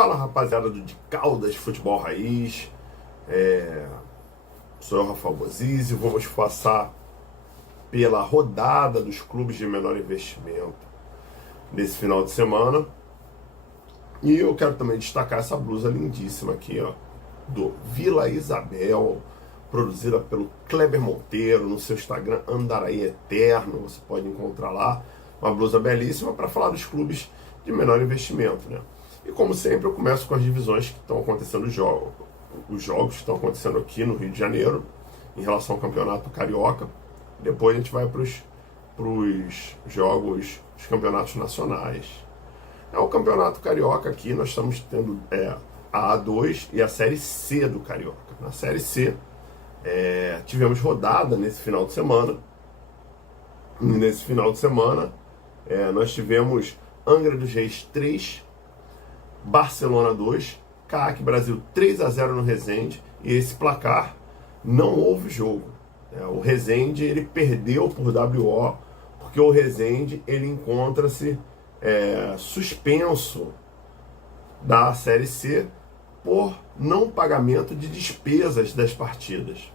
Fala, rapaziada do De Caldas Futebol Raiz. Sou eu, Rafael Bozizzi. Vamos passar pela rodada dos clubes de menor investimento nesse final de semana. E eu quero também destacar essa blusa lindíssima aqui, ó, do Vila Isabel, produzida pelo Kleber Monteiro no seu Instagram Andaraí Eterno. Você pode encontrar lá uma blusa belíssima para falar dos clubes de menor investimento, né? E como sempre, eu começo com as divisões que estão acontecendo, os jogos que estão acontecendo aqui no Rio de Janeiro em relação ao Campeonato Carioca. Depois a gente vai para os jogos, os campeonatos nacionais. O Campeonato Carioca aqui nós estamos tendo a A2 e a Série C do Carioca. Na Série C tivemos rodada nesse final de semana. E nesse final de semana nós tivemos Angra dos Reis 3, Barcelona 2, CAC Brasil 3-0 no Resende, e esse placar não houve jogo. O Resende ele perdeu por WO, porque o Resende ele encontra-se suspenso da Série C por não pagamento de despesas das partidas.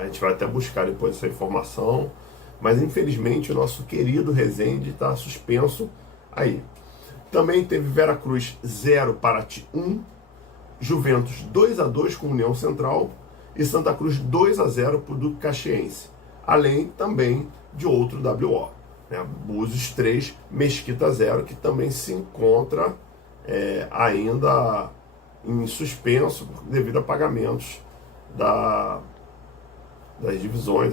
A gente vai até buscar depois essa informação, mas infelizmente o nosso querido Resende está suspenso aí. Também teve Veracruz 0, Paraty 1, Juventus 2-2 com União Central e Santa Cruz 2-0 para o Duque Caxiense, além também de outro WO, Búzios 3, Mesquita 0, que também se encontra ainda em suspenso devido a pagamentos das divisões,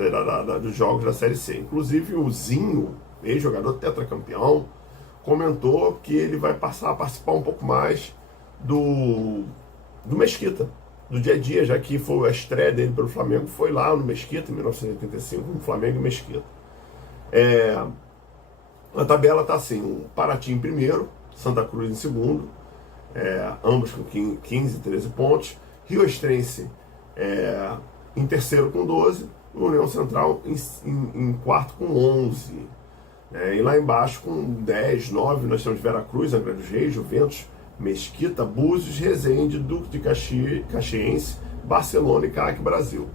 dos jogos da Série C. Inclusive o Zinho, ex-jogador tetracampeão, comentou que ele vai passar a participar um pouco mais do Mesquita, do dia a dia, já que foi a estreia dele pelo Flamengo, foi lá no Mesquita, em 1985, no Flamengo e Mesquita. A tabela está assim: o Paraty em primeiro, Santa Cruz em segundo, ambos com 15 e 13 pontos, Rio Estrense em terceiro com 12, e União Central em quarto com 11. E lá embaixo com 10, 9, nós temos Veracruz, Angra dos Reis, Juventus, Mesquita, Búzios, Resende, Duque de Caxiense, Barcelona e CAC Brasil.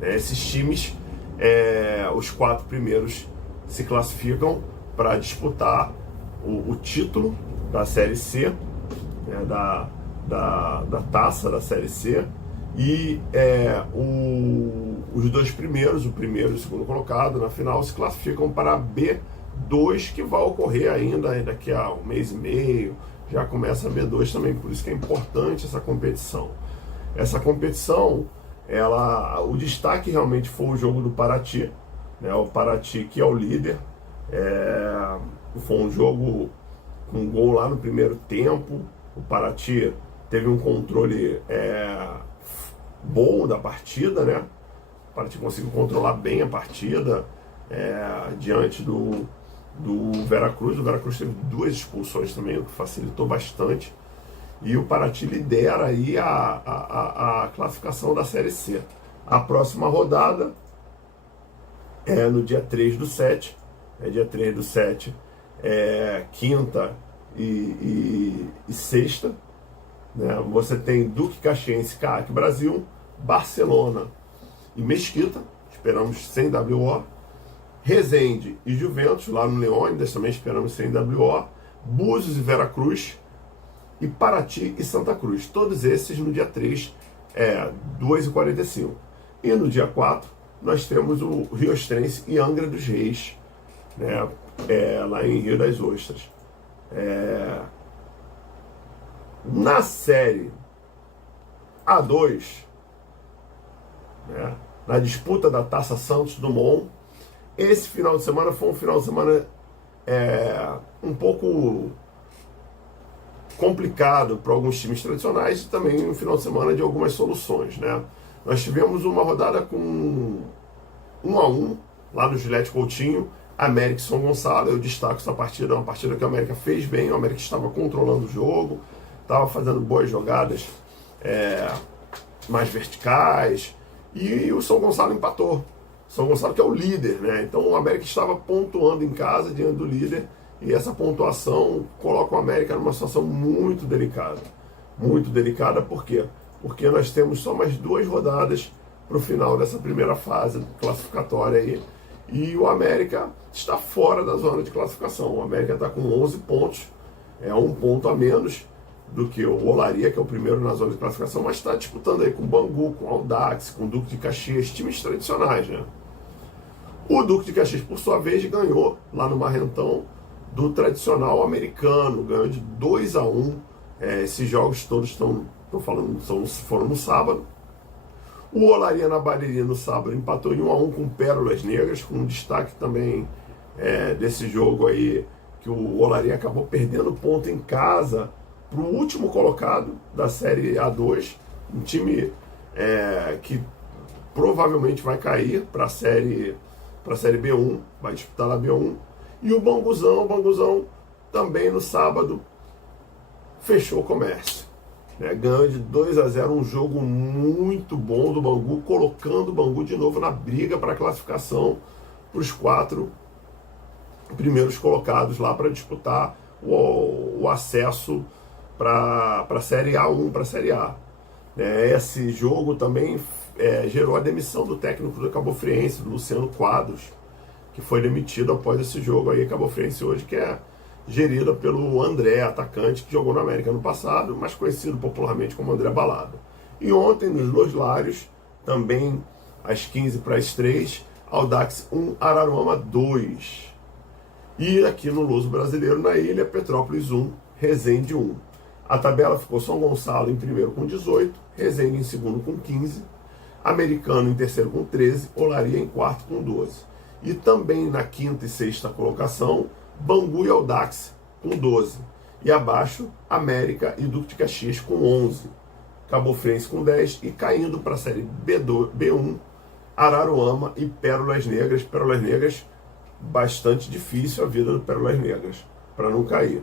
Esses times, os 4 primeiros se classificam para disputar o título da Série C, da taça da Série C, e os 2 primeiros, o primeiro e o segundo colocado, na final se classificam para a B2, que vai ocorrer ainda daqui a um mês e meio. Já começa a B2 também, por isso que é importante essa competição. Essa competição, o destaque realmente foi o jogo do Paraty, o Paraty que é o líder. Foi um jogo com um gol lá no primeiro tempo. O Paraty teve um controle bom da partida, O Paraty conseguiu controlar bem a partida diante do Veracruz. O Veracruz teve 2 expulsões também, o que facilitou bastante. E o Paraty lidera aí a classificação da Série C. A próxima rodada é no dia 3/7. Dia 3/7, quinta e sexta. Você tem Duque Caxiense, CAC Brasil, Barcelona e Mesquita, esperamos sem WO. Resende e Juventus, lá no Leônidas, também esperamos sem WO. Búzios e Veracruz, e Paraty e Santa Cruz. Todos esses no dia 3, 2h45. E no dia 4, nós temos o Rio Estrense e Angra dos Reis, lá em Rio das Ostras. Na série A2, na disputa da Taça Santos Dumont, esse final de semana foi um final de semana um pouco complicado para alguns times tradicionais, e também um final de semana de algumas soluções, Nós tivemos uma rodada com 1-1 lá no Gilete Coutinho, América e São Gonçalo. Eu destaco essa partida, uma partida que a América fez bem. A América estava controlando o jogo, estava fazendo boas jogadas mais verticais, e o São Gonçalo empatou. São Gonçalo que é o líder, Então o América estava pontuando em casa diante do líder, E essa pontuação coloca o América numa situação muito delicada. Muito delicada, por quê? Porque nós temos só mais 2 rodadas para o final dessa primeira fase classificatória aí. E o América está fora da zona de classificação. O América está com 11 pontos, é 1 ponto a menos do que o Olaria, que é o primeiro na zona de classificação, mas está disputando aí com o Bangu, com o Audax, com o Duque de Caxias, times tradicionais, né? O Duque de Caxias, por sua vez, ganhou lá no Marrentão do tradicional americano, ganhou de 2-1. Esses jogos todos foram no sábado. O Olaria na Bariri no sábado empatou em 1-1 com Pérolas Negras, com um destaque também desse jogo aí, que o Olaria acabou perdendo ponto em casa para o último colocado da Série A2, um time que provavelmente vai cair para a série B1, vai disputar na B1. E o Banguzão também no sábado fechou o comércio, né? Ganhou de 2-0, um jogo muito bom do Bangu, colocando o Bangu de novo na briga para a classificação para os 4 primeiros colocados lá para disputar o acesso para a Série A1, para a Série A. Esse jogo também gerou a demissão do técnico do Cabofriense, do Luciano Quadros, que foi demitido após esse jogo aí. Cabofriense hoje, que é gerida pelo André, atacante, que jogou no América no passado, mas conhecido popularmente como André Balada. E ontem, nos Los Lários, também às 15:03, Audax 1, Araruama 2. E aqui no Luso Brasileiro, na ilha, Petrópolis 1, Resende 1. A tabela ficou São Gonçalo em primeiro com 18, Resende em segundo com 15, Americano em terceiro com 13, Olaria em quarto com 12. E também na quinta e sexta colocação, Bangu e Audax com 12. E abaixo, América e Duque de Caxias com 11. Cabofrense com 10 e caindo para a série B1, Araruama e Pérolas Negras. Pérolas Negras, bastante difícil a vida do Pérolas Negras, para não cair.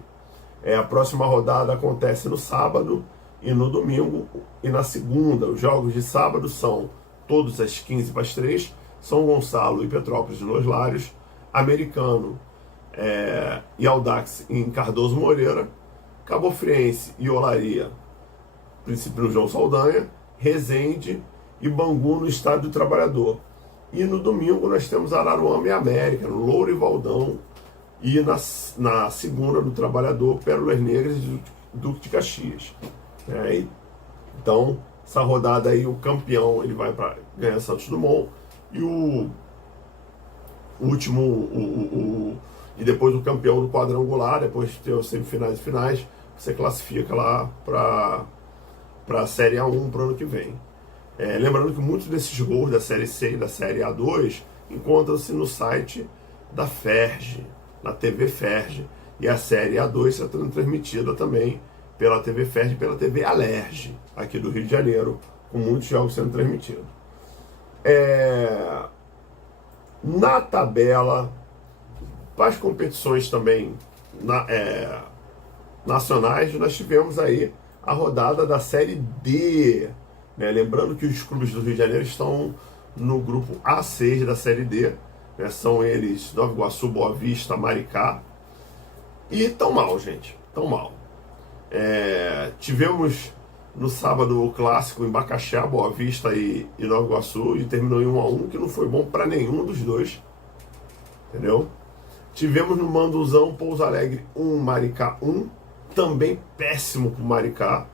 A próxima rodada acontece no sábado e no domingo e na segunda. Os jogos de sábado são todos às 15:03, São Gonçalo e Petrópolis de Los Lários, Americano e Audax em Cardoso Moreira, Cabofriense e Olaria, princípio no João Saldanha, Resende e Bangu no Estádio do Trabalhador. E no domingo nós temos Araruama e América, no Louro e Valdão, e na segunda do Trabalhador, Pérolas Negras e Duque de Caxias. Então, essa rodada aí, o campeão ele vai para ganhar Santos Dumont, e o último, e depois o campeão do quadrangular, depois de ter os semifinais e finais, você classifica lá para a Série A1 para o ano que vem. Lembrando que muitos desses gols da Série C e da Série A2 encontram-se no site da FERJ, na TV FERJ, e a Série A2 está sendo transmitida também pela TV FERJ e pela TV Alerj, aqui do Rio de Janeiro, com muitos jogos sendo transmitidos. Na tabela, para as competições também nacionais, nós tivemos aí a rodada da Série D. Lembrando que os clubes do Rio de Janeiro estão no grupo A6 da Série D. São eles Nova Iguaçu, Boa Vista, Maricá. E tão mal, gente. Tão mal. Tivemos no sábado o clássico em Bacaxá, Boa Vista e Nova Iguaçu, e terminou em 1-1, que não foi bom para nenhum dos dois. Entendeu? Tivemos no Manduzão, Pouso Alegre 1, Maricá 1. Também péssimo para o Maricá.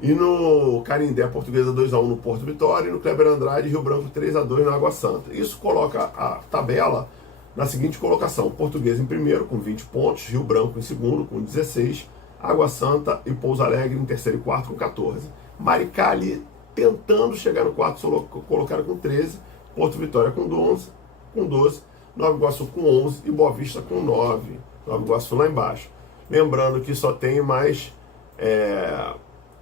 E no Canindé, Portuguesa 2-1 no Porto Vitória, e no Kleber Andrade, Rio Branco 3-2 na Água Santa. Isso coloca a tabela na seguinte colocação: Portuguesa em primeiro com 20 pontos, Rio Branco em segundo com 16, Água Santa e Pouso Alegre em terceiro e quarto com 14. Maricá ali tentando chegar no quarto, colocaram com 13, Porto Vitória com 12, Nova Iguaçu com 11 e Boa Vista com 9. Nova Iguaçu lá embaixo. Lembrando que só tem mais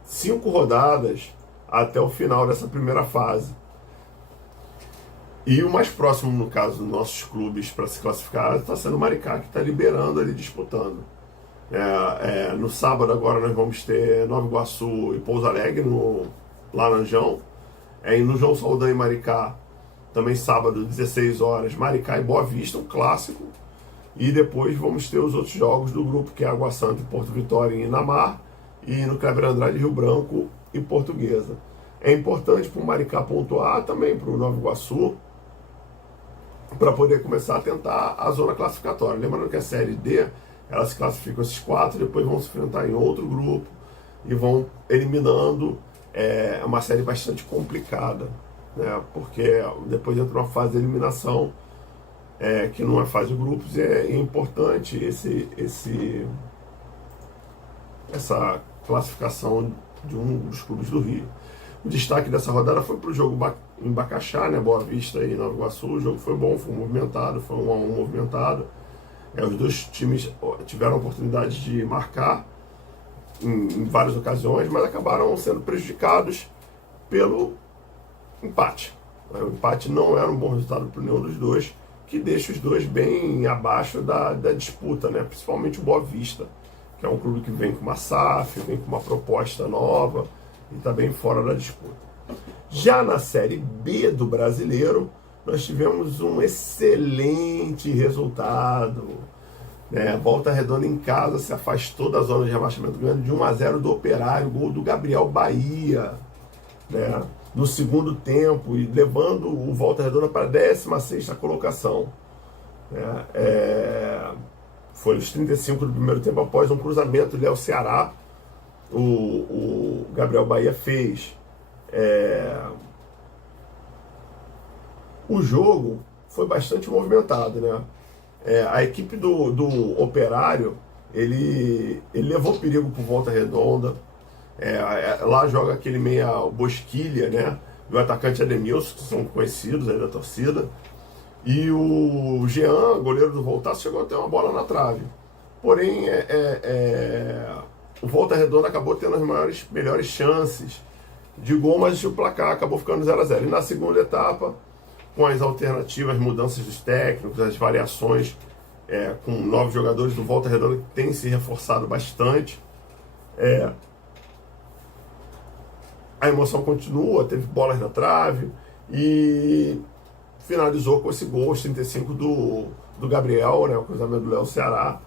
5 rodadas até o final dessa primeira fase. E o mais próximo, no caso dos nossos clubes, para se classificar, está sendo o Maricá, que está liberando ali, disputando. No sábado agora nós vamos ter Nova Iguaçu e Pouso Alegre no Laranjão. No João Saldanha e Maricá, também sábado, 16 horas, Maricá e Boa Vista, um clássico. E depois vamos ter os outros jogos do grupo, que é Água Santa e Porto Vitória em Inamar, e no Kleber Andrade Rio Branco e Portuguesa. É importante para o Maricá pontuar, também para o Nova Iguaçu, para poder começar a tentar a zona classificatória. Lembrando que a Série D, elas se classificam esses 4, depois vão se enfrentar em outro grupo e vão eliminando. É uma série bastante complicada, né? Porque depois entra uma fase de eliminação, que não é fase de grupos, e é importante essa classificação de um dos clubes do Rio. O destaque dessa rodada foi para o jogo em Bacaxá, né, Boa Vista e Nova Iguaçu. O jogo foi bom, foi movimentado, foi 1 a 1 movimentado. Os dois times tiveram a oportunidade de marcar em várias ocasiões, mas acabaram sendo prejudicados pelo empate. O empate não era um bom resultado para nenhum dos dois, que deixa os dois bem abaixo da disputa, né? Principalmente o Boa Vista, que é um clube que vem com uma SAF, vem com uma proposta nova e está bem fora da disputa. Já na Série B do Brasileiro, nós tivemos um excelente resultado. Volta Redonda em casa se afastou da zona de rebaixamento, ganhando de 1 a 0 do Operário, gol do Gabriel Bahia, né, no segundo tempo, e levando o Volta Redonda para a 16ª colocação. Foi os 35 do primeiro tempo, após um cruzamento do Léo Ceará, o Gabriel Bahia fez. O jogo foi bastante movimentado, né? A equipe do Operário, ele levou perigo pro Volta Redonda. Lá joga aquele meia Bosquilha, né? E o atacante Ademilson, que são conhecidos aí da torcida. E o Jean, goleiro do Voltaço, chegou a ter uma bola na trave. Porém, o Volta Redonda acabou tendo as melhores chances de gol, mas o placar acabou ficando 0 a 0. E na segunda etapa, com as alternativas, as mudanças dos técnicos, as variações, com novos jogadores do Volta Redonda que tem se reforçado bastante, a emoção continua, teve bolas na trave e finalizou com esse gol aos 35 do Gabriel, né, o cruzamento do Léo Ceará.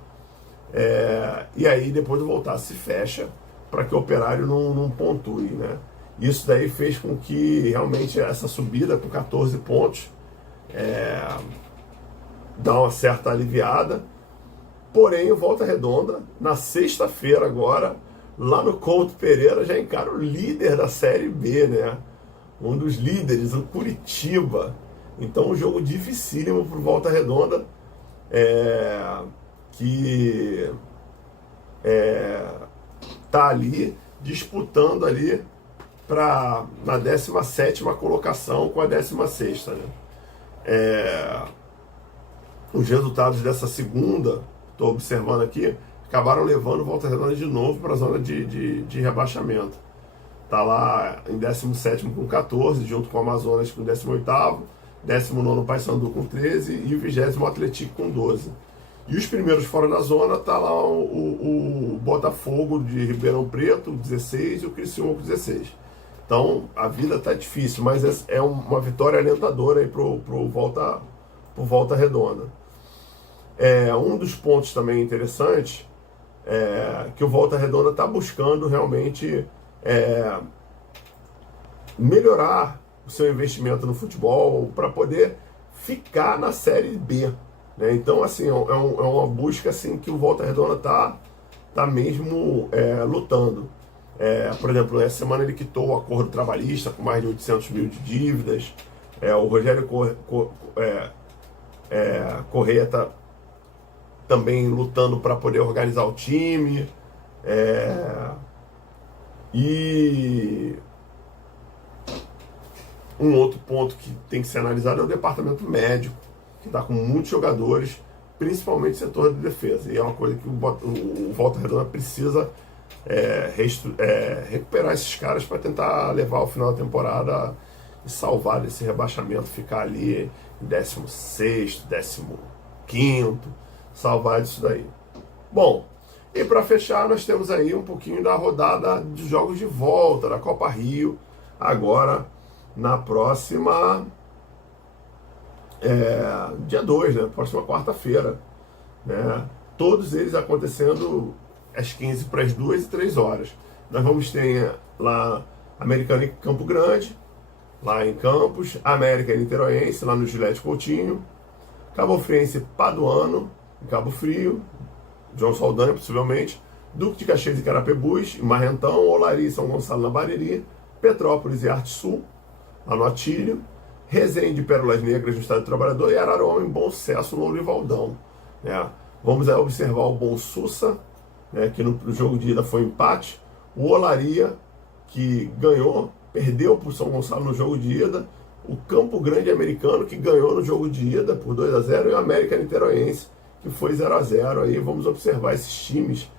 E aí depois do voltar se fecha para que o Operário não pontue, né? Isso daí fez com que realmente essa subida com 14 pontos dá uma certa aliviada. Porém, o Volta Redonda, na sexta-feira agora, lá no Couto Pereira, já encara o líder da Série B, né? Um dos líderes, o Curitiba. Então, um jogo dificílimo para o Volta Redonda, que tá ali disputando ali na 17ª colocação com a 16ª, né? Os resultados dessa segunda, estou observando aqui, acabaram levando o Volta Redonda de novo para a zona de rebaixamento. Está lá em 17º com 14, junto com o Amazonas com 18º, 19º Paysandu com 13 e o 20º Atlético com 12. E os primeiros fora da zona tá lá o Botafogo de Ribeirão Preto, 16, e o Criciúma com 16. Então a vida tá difícil, mas é uma vitória alentadora aí pro Volta Redonda. Um dos pontos também interessantes que o Volta Redonda está buscando realmente melhorar o seu investimento no futebol para poder ficar na Série B, né? Então, assim, é uma busca assim, que o Volta Redonda tá mesmo lutando. Por exemplo, essa semana ele quitou o acordo trabalhista com mais de 800 mil de dívidas. O Rogério Correia está também lutando para poder organizar o time. E um outro ponto que tem que ser analisado é o departamento médico, que está com muitos jogadores, principalmente setor de defesa. E é uma coisa que o Volta Redonda precisa recuperar esses caras para tentar levar ao final da temporada e salvar desse rebaixamento, ficar ali em 16º, 15º, salvar disso daí. Bom, e para fechar, nós temos aí um pouquinho da rodada de jogos de volta da Copa Rio, agora na próxima dia 2, né? Próxima quarta-feira. né? Todos eles acontecendo às 15 para as 2 e 3 horas. Nós vamos ter lá Americana em Campo Grande, lá em Campos, América em Niteróiense, lá no Gilete Coutinho, Cabo Friense Paduano, em Cabo Frio, João Saldanha possivelmente, Duque de Caxias e Carapebus, em Marrentão, Olaria e São Gonçalo na Bariri, Petrópolis e Arte Sul, lá no Atílio, Resende e Pérolas Negras no Estado do Trabalhador e Araruama em Bom Sucesso no Ourivaldão. Né? Vamos aí observar o Bom Sussa, né, que no jogo de ida foi empate, o Olaria, que ganhou, perdeu para o São Gonçalo no jogo de ida, o Campo Grande Americano, que ganhou no jogo de ida por 2-0, e o América Niteroiense, que foi 0-0. Aí vamos observar esses times.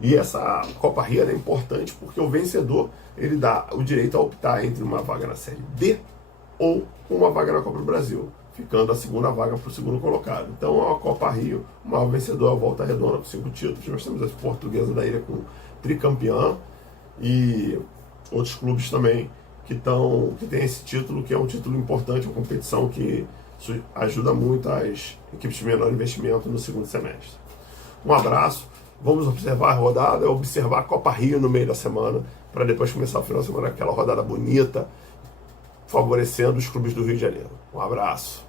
E essa Copa Rio é importante porque o vencedor ele dá o direito a optar entre uma vaga na Série D ou uma vaga na Copa do Brasil, ficando a segunda vaga para o segundo colocado. Então a Copa Rio, o maior vencedor é a Volta Redonda com 5 títulos. Nós temos a Portuguesa da Ilha com tricampeã e outros clubes também que tem esse título, que é um título importante, uma competição que ajuda muito as equipes de menor investimento no segundo semestre. Um abraço, vamos observar a rodada, observar a Copa Rio no meio da semana, para depois começar o final de semana aquela rodada bonita, favorecendo os clubes do Rio de Janeiro. Um abraço.